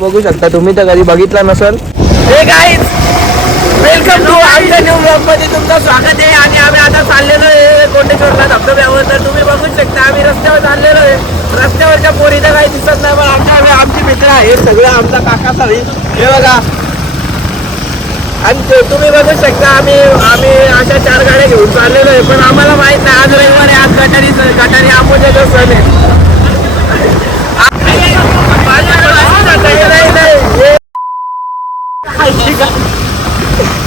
बघू शकता तुम्ही तर कधी बघितला नसल. हे गाईज वेलकम टू आमच्या न्यू ब्लॉग मध्ये तुमचं स्वागत आहे. आणि आम्ही आता चाललेलो आहे कोंडेश्वरला धबधब्यावर. तर तुम्ही बघू शकता आम्ही रस्त्यावर चाललेलो आहे. रस्त्यावरच्या पोरी तर काही दिसत नाही, पण आमची मित्र आहे सगळं आमचा काका सारी. हे बघा, आणि तुम्ही बघू शकता आम्ही अशा 4 गाड्या घेऊन चाललेलो आहे. पण आम्हाला माहित नाही आज रविवार आहे, आज गटारी आंबोजा सण आहे.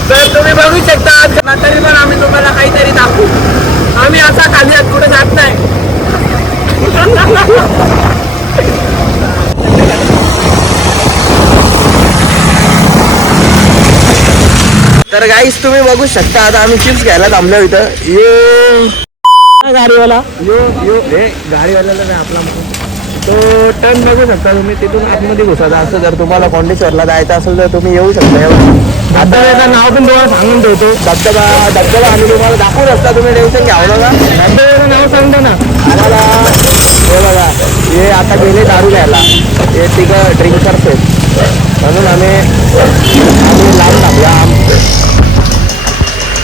तर तुम्ही बघू शकता आज तरी पण आम्ही तुम्हाला काहीतरी दाखवू. आम्ही असा खाली आज कुठे जात नाही. तर गाईस तुम्ही बघू शकता आता आम्ही चिप्स घ्यायला थांबलो इथं. गाडीवाला गाडीवाल्याला नाही आपला तो टर्न बघू शकता तुम्ही. तिथून आतमध्ये घुसायचा असं जर तुम्हाला कोंडेश्वरला जायचं असेल तर तुम्ही येऊ शकता. धबधब्याचं नाव पण तुम्हाला सांगून ठेवतो. धबधबा आम्ही तुम्हाला दाखवू शकता, तुम्ही टेन्शन घ्यावं नका. धबधब्याचं नाव सांगतो ना आम्हाला. हे बघा, हे आता गेले दारू घ्यायला, हे तिघं ड्रिंकर्स आहेत म्हणून आम्ही लांब टाकूया.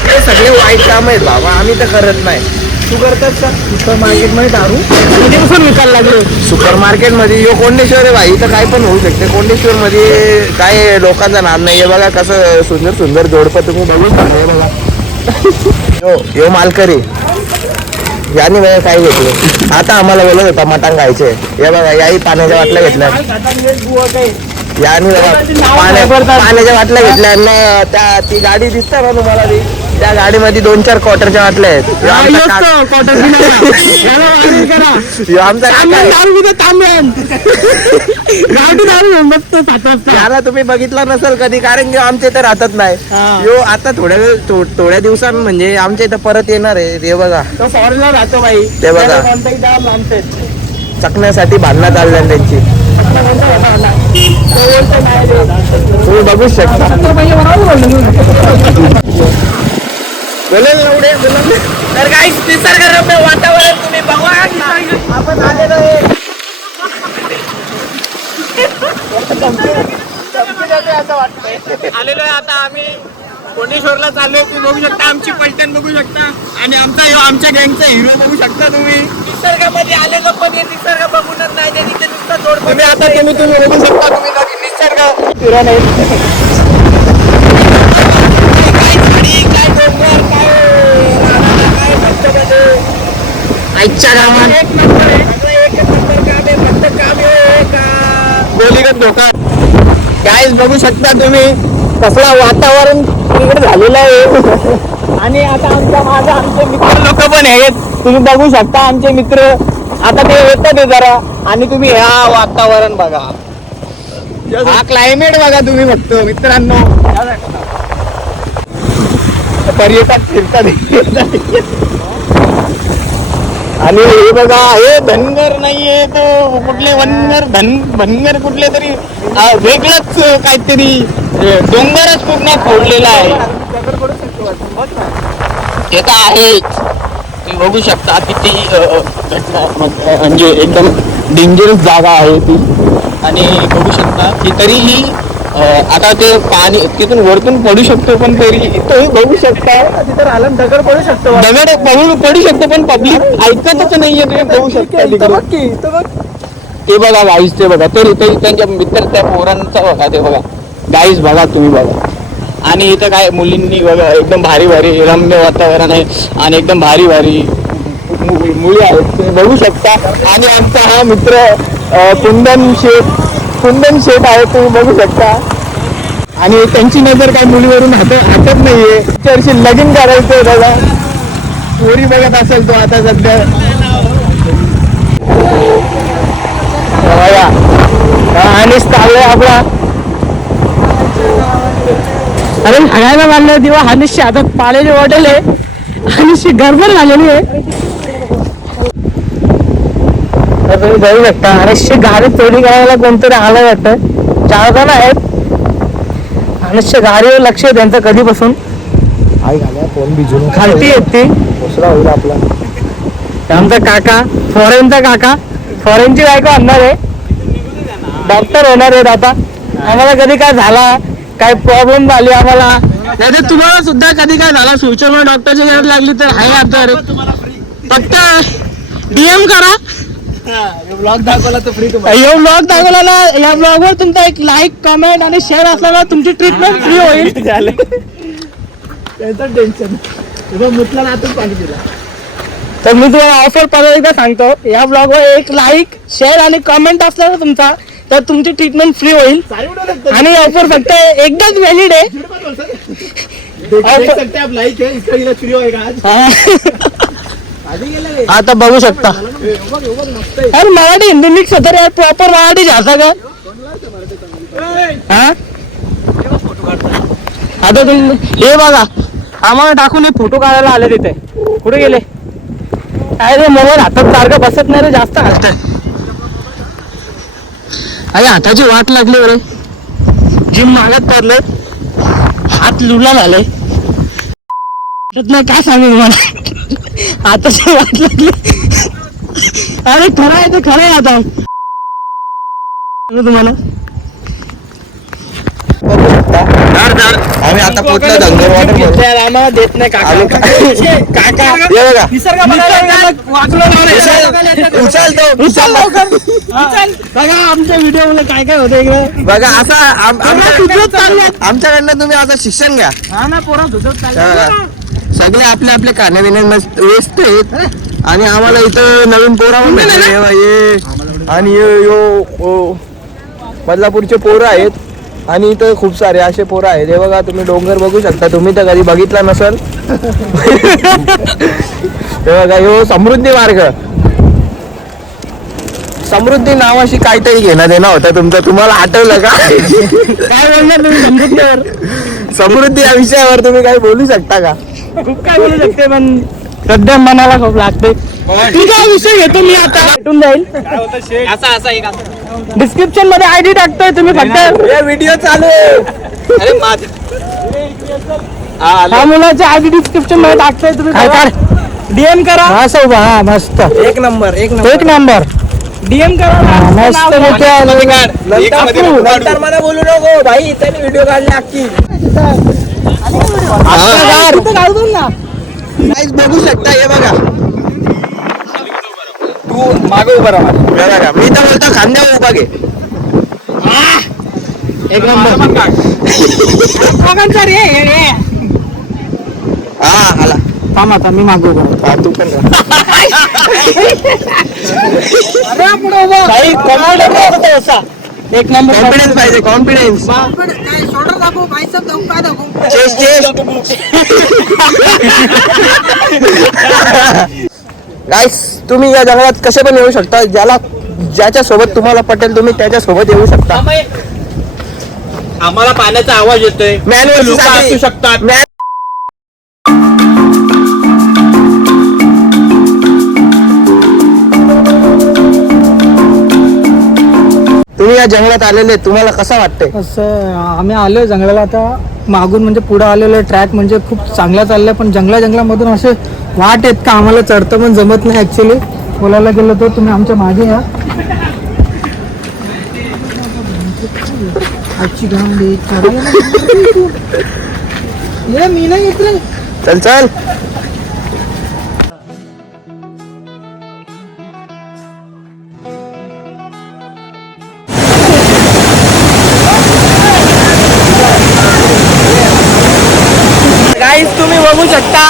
हे सगळे वाईट काम आहेत बाबा, आम्ही तर करत नाही. तू करतात का? सुपर मार्केटमध्ये दारू कधीपासून विकायला लागलो. सुपर मार्केटमध्ये यो कोंडेश्वर आहे भाई, तर काय पण होऊ शकते. कोंडेश्वरमध्ये काय लोकांचा नाद नाही. हे बघा कसं सुंदर सुंदर जोडपं तुम्ही बघून हे बघा. यो मालकरी याने बघा काय घेतलं. आता आम्हाला बोलत होता मटण खायचे. हे बघा, याही पाण्याच्या बाटल्या घेतल्या. याने बघा पाण्याच्या बाटल्या घेतल्या. त्या ती गाडी दिसते ना तुम्हाला, त्या गाडीमध्ये 2-4 क्वार्टरच्या बाटल्या आहेत. याला तुम्ही बघितला नसेल कधी, कारण की आमच्या इथं राहतात नाही. यो आता थोड्या दिवसां म्हणजे आमच्या इथं परत येणार आहे. ते बघा फॉरेनला राहतो बाई. ते बघा चकण्यासाठी भांडणं चालल्या त्यांची. तुम्ही बघू शकता. तर काही निसर्गरम्य वातावरण तुम्ही बघा. आपण आलेलो आहे आता आम्ही कोंडेश्वरला चाललोय. तुम्ही बघू शकता आमची पलटण बघू शकता, आणि आमच्या गँगचा हिरो बघू शकता तुम्ही. निसर्गामध्ये आलेलो पण हे निसर्ग बघूनच नाही, ते तिथे नुसतं जोड. तुम्ही आता तुम्ही बघू शकता, तुम्ही निसर्ग फिरा नाही. आजच्या गावात एक नंबर काम आहे. फक्त काम आहे का गोलीगत धोका. गाईज बघू शकता तुम्ही कसला वातावरण तिकडे झालेलं आहे. आणि आता आमचे मित्र लोक पण आहेत. तुम्ही बघू शकता आमचे मित्र आता ते येतात जरा. आणि तुम्ही ह्या वातावरण बघा, हा क्लायमेट बघा तुम्ही फक्त मित्रांनो. पर्यटक फिरतात. आणि हे बघा, हे धनगर नाहीये तो कुठले धनगर कुठले तरी वेगळंच काहीतरी डोंगरच पूर्ण फोडलेला आहे. ते तर आहे, तुम्ही बघू शकता किती घटना म्हणजे एकदम डेंजरस जागा आहे ती. आणि बघू शकता की तरीही आता ते पाणी तिथून वरतून पडू शकतो, पण तरी तोही बघू शकता तिथं आलं दगड पडू शकतो. दगड पडू शकतो पण पब्लिक ऐकतच नाहीये. तुम्ही बघू शकता ते बघा गाईज, ते बघा तरी त्यांच्या मित्र त्या पोरांचा बघा. ते बघा गाईज बघा तुम्ही बघा. आणि इथं काय मुलींनी बघा एकदम भारी भारी रम्य वातावरण आहे आणि एकदम भारी भारी मुली आहेत तुम्ही बघू शकता. आणि आमचा हा मित्र कुंदन शेठ आहे तुम्ही बघू शकता. आणि त्यांची नजर काय मुलीवरून हटत नाहीये. वर्षी लगीन करायचंय बघा. पोरी बघत असेल तो आता सध्या. आणि चाललंय आपला. अरे हगायला मारलं तेव्हा हानिशी हातात पाण्याची बॉटल आहे. हानिशी गडबड झालेली आहे. तुम्ही जाऊ शकता. अनिश्चित गाडी चोरी करायला कोणतरी आलं वाटतं. 4 जण आहेत. अनिश्चित गाडीवर लक्ष आहे त्यांचं कधीपासून. आई घाल्या फोन भिजून खालती येत ती. दुसरा होईल आपला. आमचा काका, फॉरेनचा काका, फॉरेनची बायको आणणार आहे, डॉक्टर होणार आहेत आता. आम्हाला कधी काय झाला, काय प्रॉब्लेम झाली आम्हाला, नाही तर तुम्हाला सुद्धा कधी काय झाला, फ्युचरमध्ये डॉक्टरची गरज लागली तर आहे आता. फक्त डीएम करा. ब्लॉग दाखवला तर फ्री या ब्लॉग दाखवला ना, या ब्लॉगवर तुमचा एक लाईक, कमेंट आणि शेअर असला ना तुमची ट्रीटमेंट फ्री होईल. त्याचं टेन्शन मुतला ना आतच पाणी दिला. तर मी तुम्हाला ऑफर परत एकदा सांगतो, या ब्लॉगवर एक लाईक, शेअर आणि कमेंट असला ना तुमचा, तर तुमची ट्रीटमेंट फ्री होईल. आणि ऑफर फक्त एकदाच व्हॅलिड आहे. आता बघू शकता. अरे मराठी हिंदी मिक्स होतं यार, प्रॉपर मराठी झासा का. आता तुम्ही हे बघा, आम्हाला टाकून हे फोटो काढायला आले तिथे. कुठे गेले? अरे मोबाईल हातात सारखं बसत नाही रे, जास्त हातात. अरे हाताची वाट लागली बरे, जिम मागत पडलं, हात लुला झाले. नाही काय सांगू तुम्हाला, हाताची वाट लागली. अरे खरं आहे ते, खरं आहे. आता तुम्हाला आम्ही आता पोचलो धनगर वॉटर. आम्हाला देत नाही काका. काका आमच्या व्हिडिओ मध्ये काय काय होतं इकडे बघा. असं आमच्याकडनं तुम्ही आता शिक्षण घ्या. सगळे आपले आपले खाण्यापिण्यात व्यस्त आहेत आणि आम्हाला इथं नवीन पोरा आणि यो बदलापूरचे पोरं आहेत आणि इथं खूप सारे असे पोरं आहेत. हे बघा तुम्ही डोंगर बघू शकता, तुम्ही तर कधी बघितला नसल. हे बघा, यो समृद्धी मार्ग. समृद्धी नावाशी काहीतरी घेणं देणं होतं तुमचं, तुम्हाला आठवलं का? काय बोलणार तुम्ही समृद्धीवर? समृद्धी या विषयावर तुम्ही काही बोलू शकता का? खूप काय बोलू शकते, पण सध्या मनाला खूप लागते. ठीक आहे, विषय घेतो मी आता, भेटून जाईल. डिस्क्रिप्शन मध्ये आयडी टाकतोय, तुम्ही फक्त व्हिडिओ चालू आहे. हा मुलाच्या आयडी डिस्क्रिप्शन मध्ये टाकतोय, तुम्ही डीएम करा. हा मस्त, एक नंबर एक नंबर. डीएम करा मस्त. नंतर मला बोलू नको भाई, त्यांनी व्हिडिओ काढले अख्खी. बघू शकता. हे बघा, तू मागे उभा राहा. बघा, मी तर बोलतो खांद्यावर उभा घे. एक नंबर. हा आला. थांब आता मी मागू उभा. तू पण एक नंबर. कॉन्फिडन्स पाहिजे, कॉन्फिडन्स. गाईस, तुम्ही या जंगलात कसे पण येऊ शकता. ज्याच्या सोबत तुम्हाला पटेल तुम्ही त्याच्या सोबत येऊ शकता. आम्हाला पाण्याचा आवाज येतोय, मॅन्युअल लोक असू शकतात. तुम्ही या जंगलात आलेले, तुम्हाला कसं वाटतंय? असं आम्ही आलोय जंगलाला आता, मागून म्हणजे पुढे आलेलं. ट्रॅक म्हणजे खूप चांगला चाललाय, पण जंगलामधून असे वाट आहेत का आम्हाला चढतं पण जमत नाही. ऍक्च्युली बोलायला गेलं तर तुम्ही आमच्या मागे या. आजची मी नाही येत रे. चल चल. गाईस, तुम्ही बघू शकता.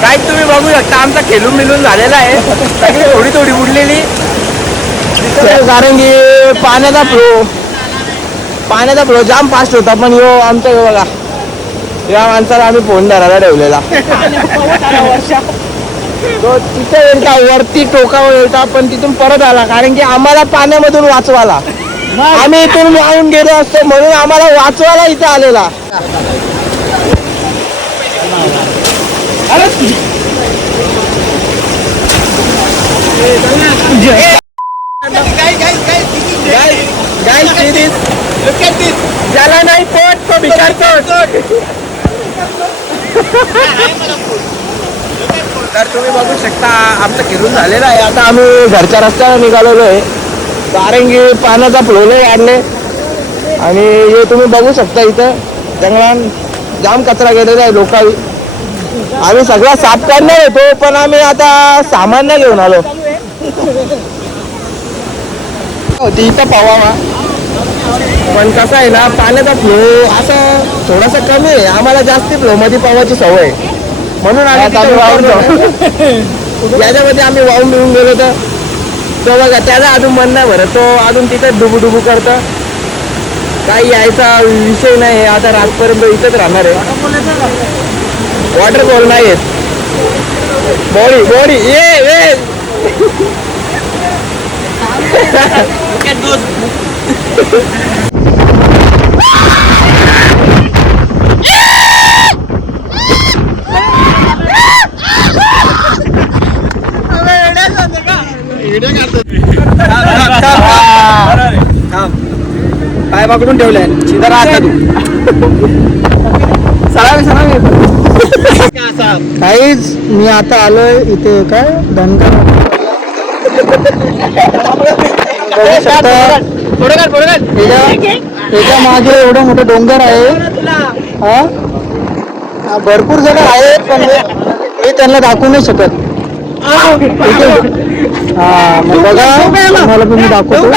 काय तुम्ही बघू शकता, आमचा खेळून मिळून झालेला आहे. सगळी थोडी थोडी उडलेली, कारण की पाण्याचा फ्लो जाम फास्ट होता. पण यो आमचा बघा, या माणसाला आम्ही फोन धरायला ठेवलेला. तो तिथे येता वरती टोकावर येता, पण तिथून परत आला, कारण की आम्हाला पाण्यामधून वाचवाला. आम्ही इथून वाहून गेलो असतो, म्हणून आम्हाला वाचवायला इथे आलेला. ज्याला नाही पोट तो भिकार. तर तुम्ही बघू शकता आमचं फिरून झालेलं आहे. आता आम्ही घरच्या रस्त्यावर निघालेलो आहे, कारण की पाण्याचा फ्लो लय वाढले. आणि हे तुम्ही बघू शकता इथं जंगलात जाम कचरा गेलेला आहे लोकांनी. आम्ही सगळा साफ करणार होतो, पण आम्ही आता सामान नाही घेऊन आलो. होती इथं पवावा, पण कसं आहे ना, पाण्याचा फ्लो असा थोडासा कमी आहे. आम्हाला जास्ती फ्लो मध्ये पवायची सवय आहे. म्हणून आम्ही तिथे वाहून जाऊ. याच्यामध्ये आम्ही वाहून बिहून गेलो तर तो बघा, त्याचा अजून मन नाही भरत, तो अजून तिथं डुबू करतं. काही यायचा विषय नाही. आता रातपर्यंत इथंच राहणार आहे. वॉटरफॉल नाही येत. बॉडी ये काय पकडून ठेवलंय सीधा राहता तू. काहीच मी आता आलोय इथे काय धनगर त्याच्या मागे एवढं मोठं डोंगर आहे. हा भरपूर जण आहेत, पण हे त्यांना दाखवू नाही शकत. हा मग बघा, तुम्हाला पण मी दाखवतो.